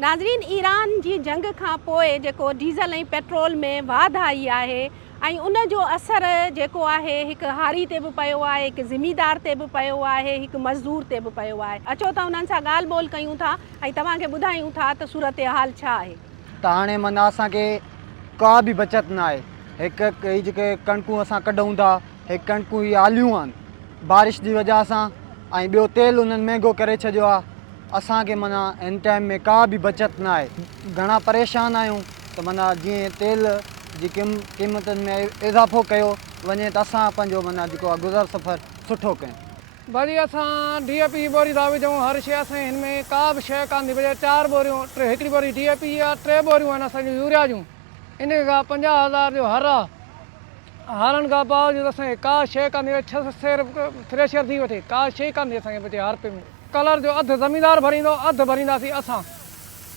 नाज़रीन, ईरान जी जंग खां पोइ जेको डीज़ल ऐं पेट्रोल में वाध आई आहे ऐं उन जो असर जेको आहे हिकु हारी ते बि पियो आहे, हिकु ज़िमीदार ते बि पियो आहे, हिकु मज़दूर ते बि पियो आहे। अचो त उन्हनि सां ॻाल्हि ॿोल कयूं था ऐं तव्हांखे ॿुधायूं था त सूरत हाल छा आहे। त हाणे माना असांखे का बि बचत न आहे। हिकु ही जेके कणकूं असां कढूं था, हे कणकूं ही आलियूं आहिनि बारिश जी वजह सां, ऐं ॿियो तेल उन्हनि महांगो करे छॾियो आहे। असांखे माना हिन टाइम में का बि बचत न आहे। घणा परेशान आहियूं त माना जीअं तेल जी क़ीमतुनि में इज़ाफ़ो कयो वञे त असां पंहिंजो माना जेको आहे गुज़र सफ़र सुठो कयूं। वरी असां DAP जी बोरी था विझूं, हर शइ असां हिन में का बि शइ कान थी बचे। 4 बोरियूं, हिकिड़ी बोरी DAP आहे, 3 बोरियूं आहिनि असांजूं यूरिया जूं। इन खां 50,000 जो हर आहे। हारनि खां बावजूदि असांखे का शइ कान थी बचे। 6 सेर थ्रेशर थी वठे, का शइ कान थी असांखे बचे हर पे में। कलर जो अधु ज़मीनदार भरींदो, अधु भरींदासीं असां।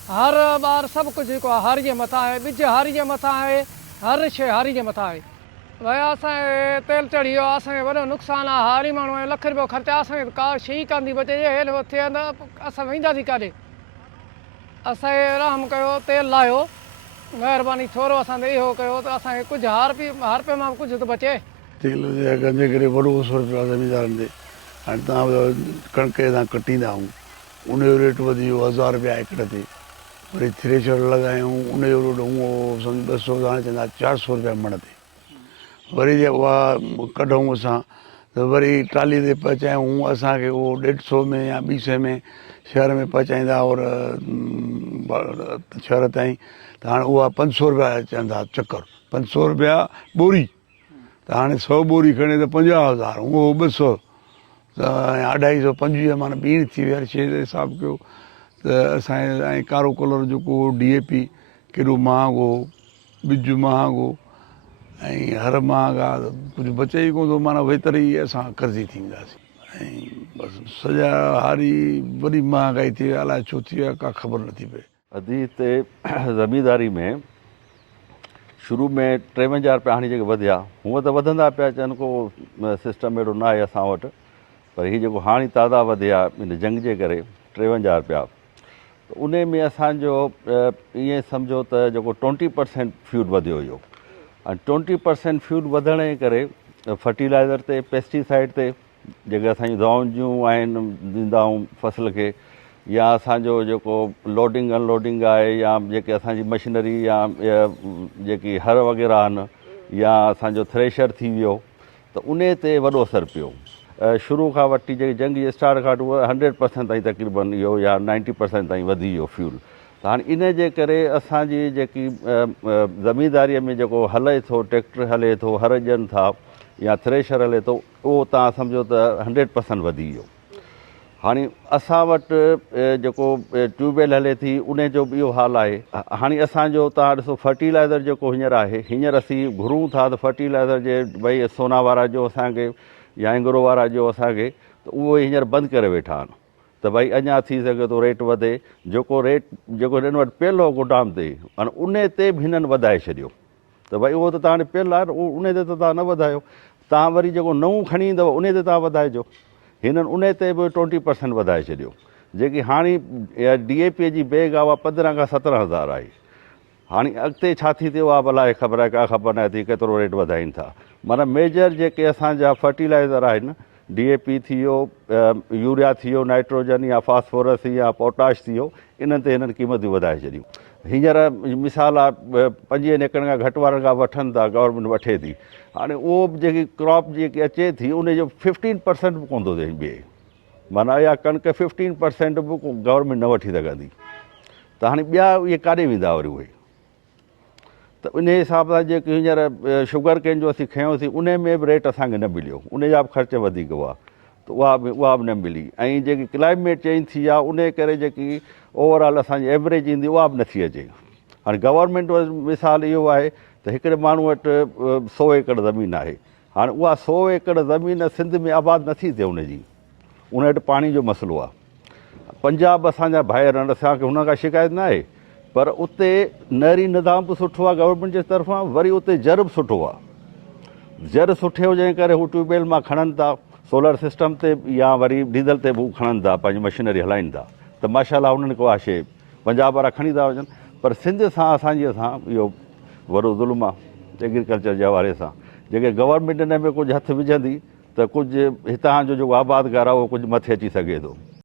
हर बार सभु कुझु जेको आहे हारी जे मथां आहे, ॿिज हारी जे मथां आहे, हर शइ हारी जे मथां आहे। भई असांखे तेल चढ़ी वियो आहे, असांखे वॾो नुक़सानु आहे। हारी माण्हू आहे, लख रुपयो ख़र्चा, असांखे का शइ कान थी बचे। हेठि थिए त असां वेंदासीं काॾे। असांखे रहम कयो, तेल लाहियो, महिरबानी थोरो असां ते इहो कयो त असांखे कुझु हर पे मां कुझु त बचे। तेल जे अघनि जे करे वॾो असरु पियो आहे ज़मीनदारनि ते। हाणे तव्हां कणिक तव्हां कटींदा आहियूं, उनजो रेट वधी वियो 1000 रुपया एकड़ ते। वरी थ्रेशर लॻायूं, उनजो रेट उहो सम्झो 200, हाणे चवंदा 400 रुपया मण ते। वरी जे उहा कढूं असां त वरी ट्राली ते पहुचायूं, असांखे उहो 150 में या 200 में शहर में पहुचाईंदा और शहर ताईं त हाणे उहा 500 रुपया चवंदा चकर, 500 रुपया बोरी। त हाणे 100 बोरी खणे त 50,000, उहो 200 त 250 माना ॿीण थी वई हर शइ जो हिसाबु कयो त असांजे। ऐं कारो कलर जेको DAP केॾो महांगो, ॿिज महांगो, ऐं हर महांगा, कुझु बचे ई कोन थो। माना वेतर ई असां कर्ज़ी थींदासीं। ऐं बसि सॼा हारी वॾी महांगाई थी वई, अलाए छो थी वई, का ख़बर नथी पए। अदी हिते ज़मीनदारी में शुरू में 53 रुपया हाणे जेके वधिया, हूअं त वधंदा पिया अचनि, को सिस्टम अहिड़ो न आहे असां वटि। पर हीअ जेको हाणे ताज़ा वधिया इन जंग जे करे 53 रुपया, त उन में असांजो ईअं सम्झो त जेको 20% फ्यूल वधियो हुयो। ऐं 20% फ्यूल वधण जे करे फर्टिलाइज़र ते, पेस्टिसाइड ते, जेके असांजूं दवाऊं जूं आहिनि ॾींदा आहियूं फसल खे, या असांजो जेको लोडिंग अनलोडिंग आहे, या जेके असांजी मशीनरी या जेकी हर वग़ैरह आहिनि, या असांजो थ्रेशर थी वियो, त उन ते वॾो असरु पियो। शुरू खां वठी जेकी जंग जे स्टार्ट खां उहा 100% ताईं तक़रीबन इहो, या 90% ताईं वधी वियो फ्यूल। त हाणे इन जे करे असांजी जेकी ज़मीनदारीअ में जेको हले थो, ट्रैक्टर हले थो, हर ॾियनि था, या थ्रेशर हले थो, उहो तव्हां सम्झो त 100% वधी वियो। हाणे असां वटि जेको ट्यूबवेल हले थी, उन जो बि इहो हाल आहे। हाणे असांजो तव्हां ॾिसो फर्टिलाइज़र जेको हींअर आहे, हींअर असीं घुरूं था त फर्टिलाइज़र जे भई सोनावारा जो असांखे या एंग्रो वारा जो असांखे, त उहो हींअर बंदि करे वेठा आहिनि त भई अञा थी सघे थो रेट वधे। जेको रेट जेको हिननि वटि पियल हो गोदाम ते, हाणे उन ते बि हिननि वधाए छॾियो। त भई उहो त तव्हां पियल आहे, उन ते त तव्हां न वधायो। तव्हां वरी जेको नऊं खणी ईंदव उन ते तव्हां वधाइजो। हिननि उन ते बि 20% वधाए छॾियो। जेकी हाणे DAP जी बैग आहे उहा 15 खां 17,000 आहे। हाणे अॻिते छा थी थियो आहे भला ख़बर आहे, का ख़बर न थी केतिरो रेट वधाइनि था। माना मेजर जेके असांजा फर्टिलाइज़र आहिनि, DAP थी वियो, यूरिया थी वियो, नाइट्रोजन या फास्फोरस या पोटाश थी वियो, इन्हनि ते हिननि क़ीमतूं वधाए छॾियूं। हींअर मिसाल आहे 25 एकड़ खां घटि वारनि खां वठनि था, गवर्नमेंट वठे थी। हाणे उहो बि जेकी क्रॉप जेकी अचे थी उनजो 15% बि कोन थो थिए ॿिए। माना इहा कणिक 15% बि गवर्नमेंट न वठी सघंदी। त हाणे ॿिया इहे काॾे वेंदा वरी उहे। त उन हिसाब सां जेके हींअर शुगर केन जो असीं खयोंसीं, उन में बि रेट असांखे न मिलियो, उन जा बि ख़र्च वधीक हुआ, त उहा बि न मिली। ऐं जेकी क्लाइमेट चेंज थी आहे उन करे जेकी ओवरऑल असांजी एवरेज ईंदी उहा बि नथी अचे। हाणे गवर्नमेंट मिसाल इहो आहे त हिकिड़े माण्हू वटि 100 एकड़ ज़मीन आहे। हाणे उहा 100 एकड़ ज़मीन सिंध में आबाद नथी थिए उनजी, उन वटि पाणी जो मसइलो आहे। पंजाब असांजा भाइर आहिनि, असांखे हुन खां शिकायत न आहे, पर उते नहरी निज़ाम बि सुठो आहे गवर्नमेंट जे तरफ़ां। वरी उते जर बि सुठो आहे। जर सुठे हुजण करे हू ट्यूबवेल मां खणनि था, सोलर सिस्टम ते या वरी डीज़ल ते बि खणनि था, पंहिंजी मशीनरी हलाइनि था। त माशाल्लाह उन्हनि को आहे शइ, पंजाब वारा खणी था वञनि, पर सिंध सां इहो वॾो ज़ुल्म आहे एग्रीकल्चर जे हवाले सां। जेके गवर्नमेंट इन में कुझु हथु विझंदी त कुझु हितां जो जेको आबादकार आहे उहो कुझु मथे अची सघे थो।